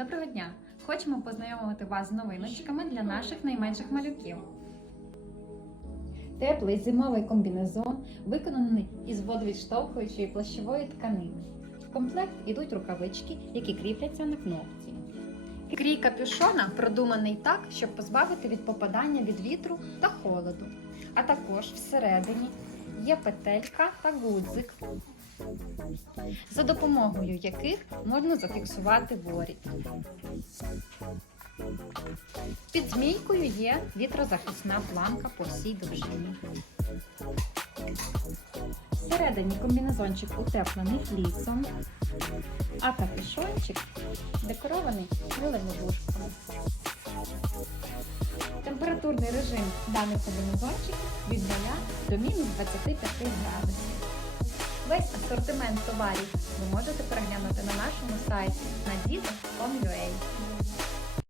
Доброго дня! Хочемо познайомити вас з новиночками для наших найменших малюків. Теплий зимовий комбінезон виконаний із водовідштовхуючої плащової тканини. В комплект ідуть рукавички, які кріпляться на кнопці. Крій капюшона продуманий так, щоб позбавити від попадання від вітру та холоду. А також всередині є петелька та гудзик, за допомогою яких можна зафіксувати воріт. Під змійкою є вітрозахисна планка по всій довжині. Всередині комбінезончик утеплений флісом, а капюшончик декорований вушками. Температурний режим даних комбінезончиків від 0 до мінус 25 градусів. Весь асортимент товарів ви можете переглянути на нашому сайті на.